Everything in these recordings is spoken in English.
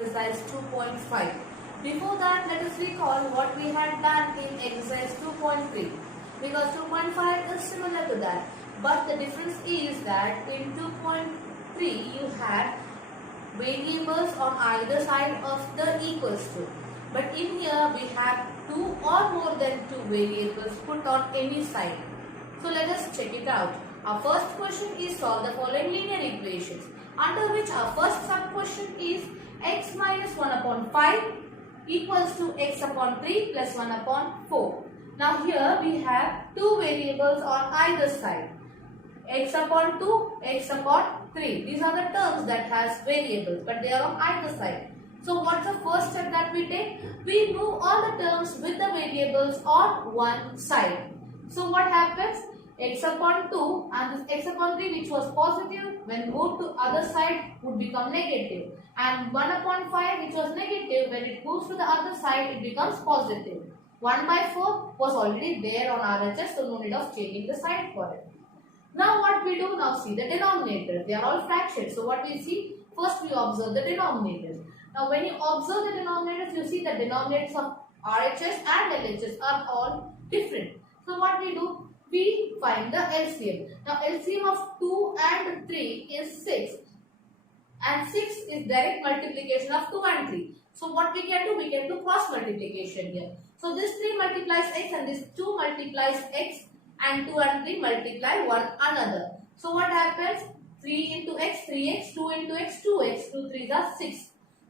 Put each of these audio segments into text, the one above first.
exercise 2.5. Before that, let us recall what we had done in exercise 2.3, because 2.5 is similar to that, but the difference is that in 2.3 you had variables on either side of the equals to, but in here we have two or more than two variables put on any side. So let us check it out. Our first question is solve the following linear equations, under which our first sub question is x minus 1 upon 5 equals to x upon 3 plus 1 upon 4. Now here we have two variables on either side, x upon 2, x upon 3. These are the terms that has variables, but they are on either side. So what's the first step that we take? We move all the terms with the variables on one side. So what happens? X upon 2 and this x upon 3, which was positive, when moved to other side would become negative, and 1 upon 5, which was negative, when it moves to the other side it becomes positive. 1 by 4 was already there on RHS, so no need of changing the sign for it. Now what we do? Now see the denominators. They are all fractions. So what we see? First we observe the denominators. Now when you observe the denominators, you see the denominators of RHS and LHS are all different. So what we do? We find the LCM. Now LCM of 2 and 3 is 6. And 6 is direct multiplication of 2 and 3. So what we can do? We can do cross multiplication here. So this 3 multiplies x and this 2 multiplies x, and 2 and 3 multiply one another. So what happens? 3 into x, 3x, 2 into x, 2x, 2 3s are 6.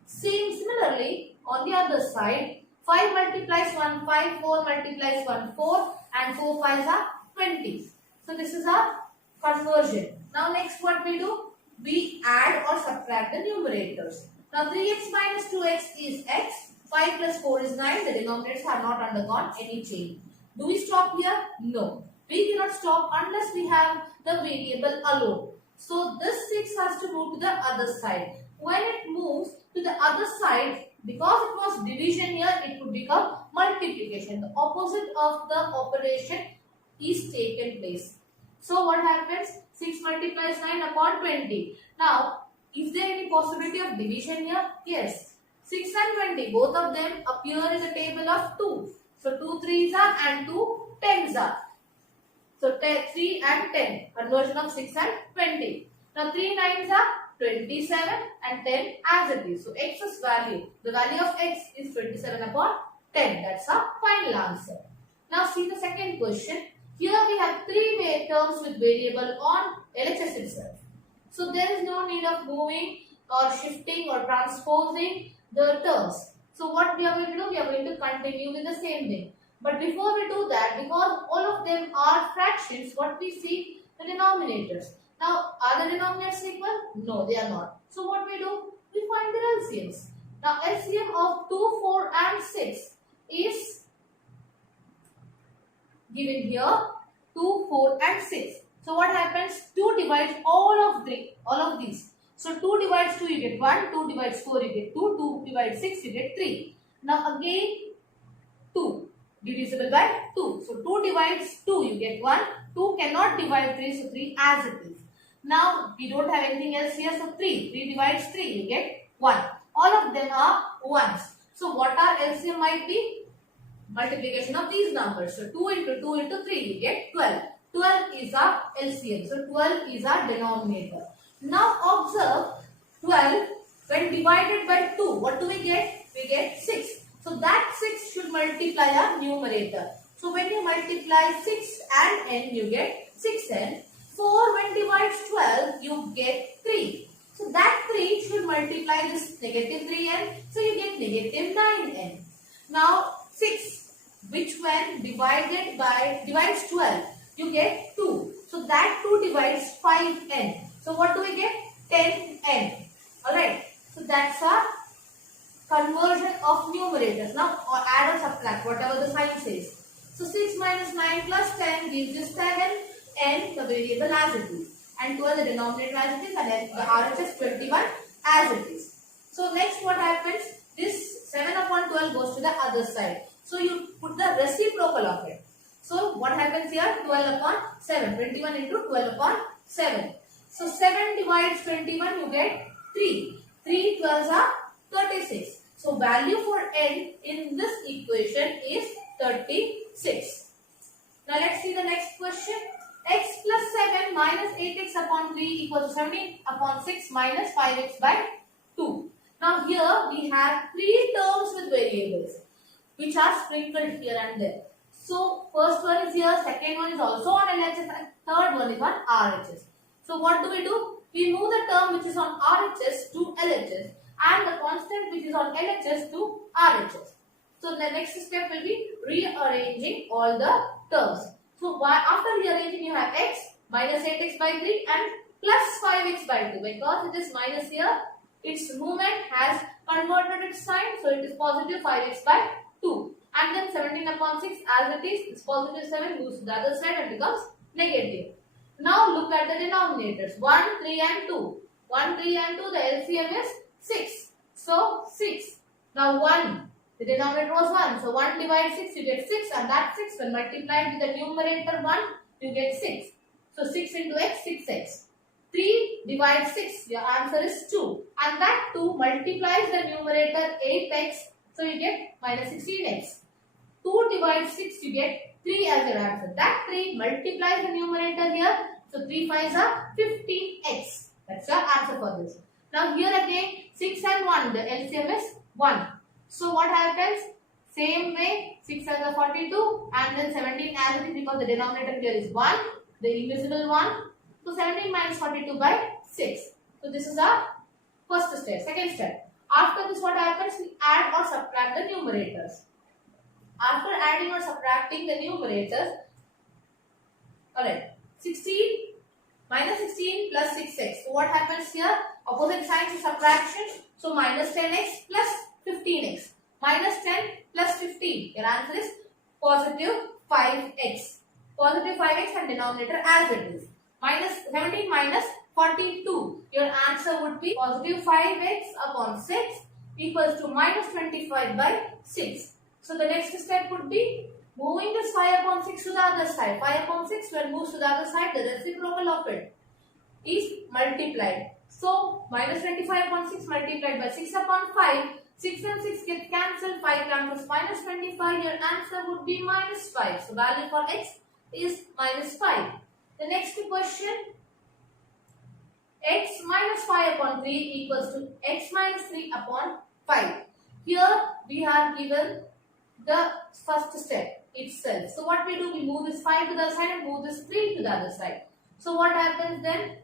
Similarly, on the other side, 5 multiplies 1, 5, 4 multiplies 1, 4, and 4 5s are 20. So this is our conversion. Now next what we do? We add or subtract the numerators. Now 3x minus 2x is x, 5 plus 4 is 9. The denominators have not undergone any change. Do we stop here? No. We cannot stop unless we have the variable alone. So this 6 has to move to the other side. When it moves to the other side, because it was division here, it would become multiplication. The opposite of the operation is taken place. So what happens? 6 multiplies 9 upon 20. Now, is there any possibility of division here? Yes. 6 and 20, both of them appear in the table of 2. So 2 3s are and 2 10s are. So 3 and 10, conversion of 6 and 20. Now 3 9s are 27 and 10 as it is. So x's value, the value of x is 27 upon 10. That's our final answer. Now see the second question. Here we have three terms with variable on LHS itself. So there is no need of moving or shifting or transposing the terms. So what we are going to do? We are going to continue with the same thing. But before we do that, because all of them are fractions, what we see? The denominators. Now, are the denominators equal? No, they are not. So what we do? We find their LCMs. Now, LCM of 2, 4 and 6 is given here. 2, 4 and 6. So what happens? 2 divides all of these. So 2 divides 2, you get 1. 2 divides 4, you get 2. 2 divides 6, you get 3. Now again 2 divisible by 2. So 2 divides 2, you get 1. 2 cannot divide 3, so 3 as it is. Now we don't have anything else here, so 3. 3 divides 3, you get 1. All of them are 1s. So what our LCM might be? Multiplication of these numbers. So 2 into 2 into 3, you get 12. 12 is our LCM. So 12 is our denominator. Now observe 12 when divided by 2. What do we get? We get 6. So that 6 should multiply our numerator. So when you multiply 6 and n, you get 6n. 4 when divides 12, you get 3. So that 3 should multiply this negative 3n. So you get negative 9n. Now 6, which when divides 12, you get 2. So that 2 divides 5n. So what do we get? 10n. Alright. So that's our conversion of numerators. Now add or subtract, whatever the sign says. So 6 minus 9 plus 10 gives you 7, n the variable as it is, and 12 the denominator as it is, and then the RHS 21 as it is. So next what happens? This 7 upon 12 goes to the other side. So you put the reciprocal of it. So what happens here? 12 upon 7. 21 into 12 upon 7. So 7 divides 21, you get 3. 3 12s are 36. So value for n in this equation is 36. Now let's see the next question. X plus 7 minus 8x upon 3 equals to 17 upon 6 minus 5x by 2. Now here we have three terms with variables which are sprinkled here and there. So first one is here, second one is also on LHS, and third one is on RHS. So what do? We move the term which is on RHS to LHS and the constant which is on LHS to RHS. So the next step will be rearranging all the terms. So after rearranging, you have x minus 8x by 3 and plus 5x by 2. Because it is minus here, its movement has converted its sign, so it is positive 5x by 2. And then 17 upon 6 as it is, this positive 7 moves to the other side and becomes negative. Now look at the denominators, 1, 3 and 2. 1, 3 and 2, the LCM is 6. So 6. Now 1. The denominator was 1. So 1 divided 6, you get 6, and that 6 when multiplied with the numerator 1, you get 6. So 6 into x, 6x. 3 divides 6, your answer is 2. And that 2 multiplies the numerator 8x, so you get minus 16x. 2 divides 6, you get 3 as your answer. That 3 multiplies the numerator here, so 3 5s are 15x. That's your answer for this. Now here again, 6 and 1, the LCM is 1. So what happens? Same way, 6 as a 42 and then 17 as it is, because the denominator here is 1, the invisible 1. So 17 minus 42 by 6. So this is our first step. Second step. After this, what happens? We add or subtract the numerators. After adding or subtracting the numerators, alright, 16 minus 16 plus 6x. So what happens here? Opposite signs of subtraction. So minus 10x plus 15x. Minus 10 plus 15. Your answer is positive 5x. Positive 5x and denominator as it is. Minus 17 minus 42. Your answer would be positive 5x upon 6 equals to minus 25 by 6. So the next step would be moving this 5 upon 6 to the other side. 5 upon 6 when moves to the other side, the reciprocal of it is multiplied. So minus 25 upon 6 multiplied by 6 upon 5. 6 and 6 get cancelled. 5 cancels minus 25. Your answer would be minus 5. So value for x is minus 5. The next question, x minus 5 upon 3 equals to x minus 3 upon 5. Here we have given the first step itself. So what we do, we move this 5 to the other side and move this 3 to the other side. So what happens then?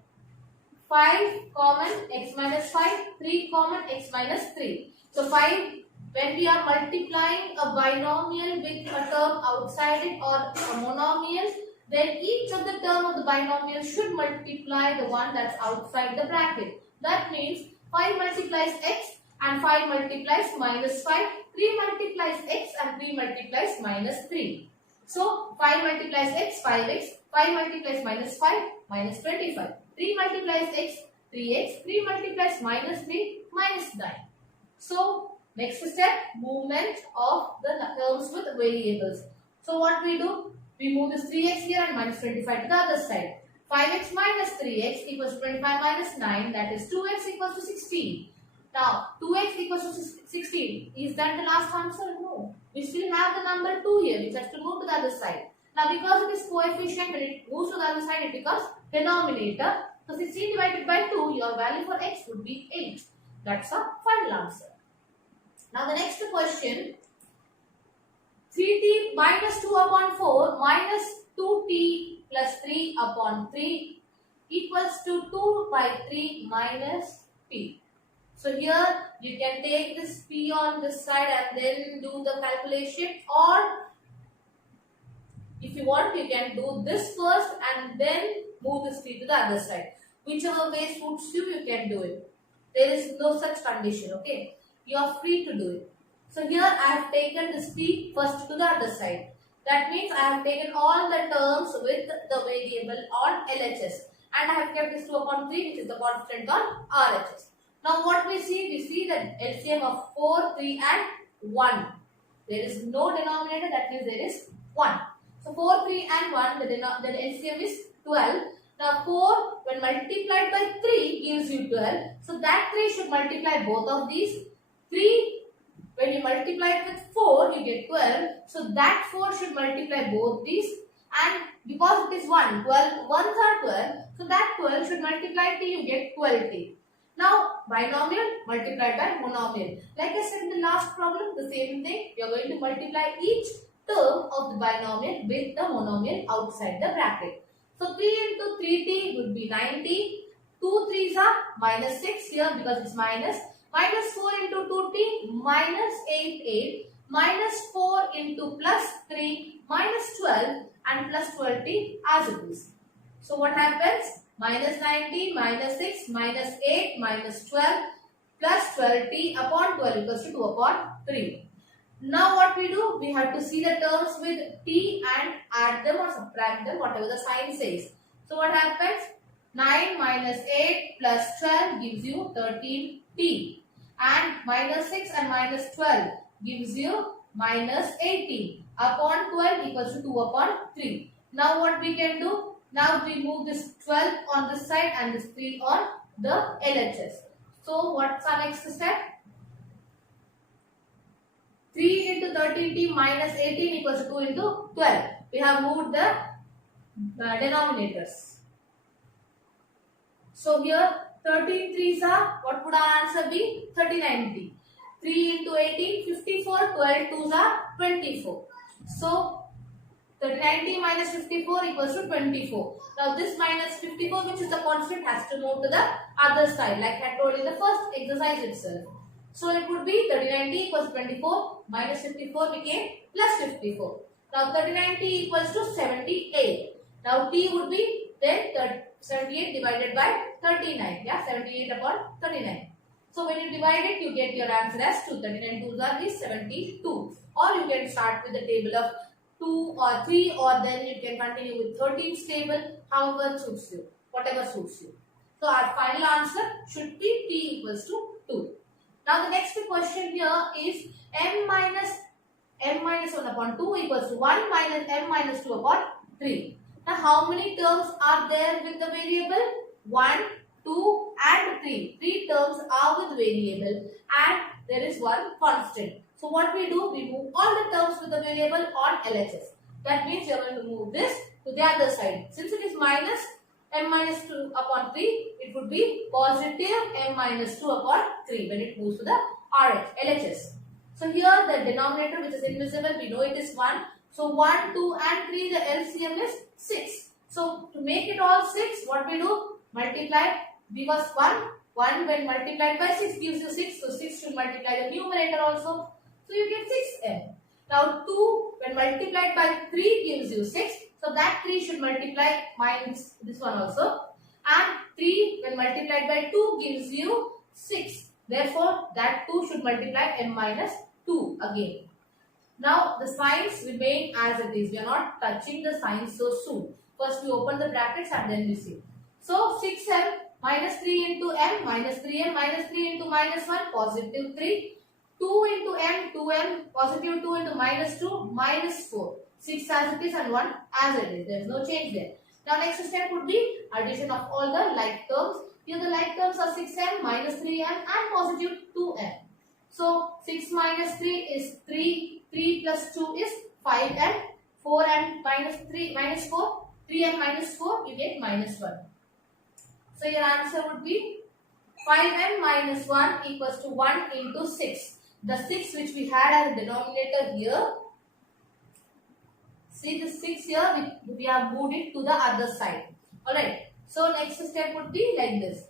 5 common x minus 5, 3 common x minus 3. So 5, when we are multiplying a binomial with a term outside it or a monomial, then each of the term of the binomial should multiply the one that's outside the bracket. That means 5 multiplies x and 5 multiplies minus 5, 3 multiplies x and 3 multiplies minus 3. So 5 multiplies x, 5x, 5 multiplies minus 5, minus 25. 3 multiplies x, 3x, 3 multiplies minus 3, minus 9. So next step, movement of the terms with variables. So what we do? We move this 3x here and minus 25 to the other side. 5x minus 3x equals to 25 minus 9, that is 2x equals to 16. Now 2x equals to 16. Is that the last answer? No. We still have the number 2 here which has to move to the other side. Now because it is coefficient, when it moves to the other side, it becomes denominator. So 16 divided by 2, your value for x would be 8. That's our final answer. Now the next question, 3t minus 2 upon 4 minus 2t plus 3 upon 3 equals to 2 by 3 minus p. So here you can take this p on this side and then do the calculation, or if you want you can do this first and then move this p to the other side. Whichever way suits you, you can do it. There is no such condition, okay? You are free to do it. So here I have taken this p first to the other side. That means I have taken all the terms with the variable on LHS and I have kept this 2 upon 3 which is the constant on RHS. Now what we see the LCM of 4, 3 and 1. There is no denominator, that means there is 1. So 4, 3 and 1, the LCM is 12. Now 4 when multiplied by 3 gives you 12. So that 3 should multiply both of these. 3, when you multiply it with 4, you get 12. So that 4 should multiply both these. And because it is 1, 12, 1s are 12. So that 12 should multiply t, you get 12t. Now, binomial multiplied by monomial. Like I said in the last problem, the same thing. You are going to multiply each term of the binomial with the monomial outside the bracket. So 3 into 3t would be 9t. 2 3s are minus 6 here because it's minus. Minus 4 into 2t minus 8, minus 4 into plus 3 minus 12 and plus 12t as it is. So what happens? Minus 90 minus 6 minus 8 minus 12 plus 12t upon 12 equals to 2 upon 3. Now what we do? We have to see the terms with t and add them or subtract them, whatever the sign says. So what happens? 9 minus 8 plus 12 gives you 13t. And minus 6 and minus 12 gives you minus 18. Upon 12 equals to 2 upon 3. Now what we can do? Now we move this 12 on this side and this 3 on the LHS. So what's our next step? 3 into 13t minus 18 equals to 2 into 12. We have moved the denominators. So here 13 3s are, what would our answer be? 39t. 3 into 18, 54, 12 2s are 24. So 39t minus 54 equals to 24. Now this minus 54, which is the constant, has to move to the other side, like I told in the first exercise itself. So it would be 39t equals 24 minus 54 became plus 54. Now 39t equals to 78. Now t would be then 78 divided by 39. Yeah, 78 upon 39. So when you divide it, you get your answer as 2. 39 2s are the 72. Or you can start with the table of 2 or 3, or then you can continue with 13's table, however suits you, whatever suits you. So our final answer should be t equals to 2. Now the next question here is m minus 1 upon 2 equals to 1 minus m minus 2 upon 3. Now how many terms are there with the variable? 1, 2 and 3. 3 terms are with variable and there is one constant. So what we do? We move all the terms with the variable on LHS. That means you are going to move this to the other side. Since it is minus m minus 2 upon 3, it would be positive m minus 2 upon 3 when it moves to the LHS. So here the denominator, which is invisible, we know it is 1. So 1, 2 and 3, the LCM is 6. So to make it all 6, what we do? Multiply, because 1 when multiplied by 6 gives you 6. So 6 should multiply the numerator also. So you get 6m. Now 2 when multiplied by 3 gives you 6. So that 3 should multiply minus this one also. And 3 when multiplied by 2 gives you 6. Therefore that 2 should multiply m minus 2 again. Now the signs remain as it is. We are not touching the signs so soon. First we open the brackets and then we see. So 6m minus 3 into m minus 3m minus 3 into minus 1 positive 3. 2 into m, 2m, positive 2 into minus 2, minus 4. 6 as it is and 1 as it is. There is no change there. Now next step would be addition of all the like terms. Here the like terms are 6m, minus 3m and positive 2m. So 6 minus 3 is 3, 3 plus 2 is 5m, 4 and minus 3, minus 4, 3m minus 4, you get minus 1. So your answer would be 5m minus 1 equals to 1 into 6. The 6 which we had as a denominator here, see the 6 here, we have moved it to the other side. Alright, so next step would be like this.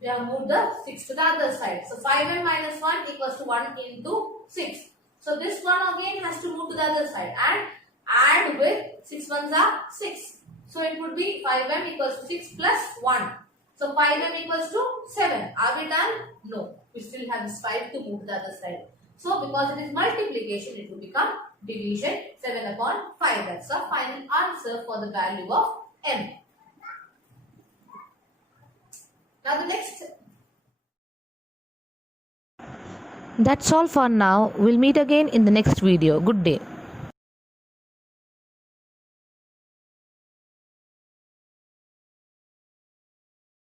We have moved the 6 to the other side. So 5m minus 1 equals to 1 into 6. So this one again has to move to the other side and add with 6 ones are 6. So it would be 5m equals to 6 plus 1. So 5m equals to 7. Are we done? No. We still have this 5 to move to the other side. So because it is multiplication, it will become division 7 upon 5. That's our final answer for the value of m. Now the next. That's all for now. We'll meet again in the next video. Good day.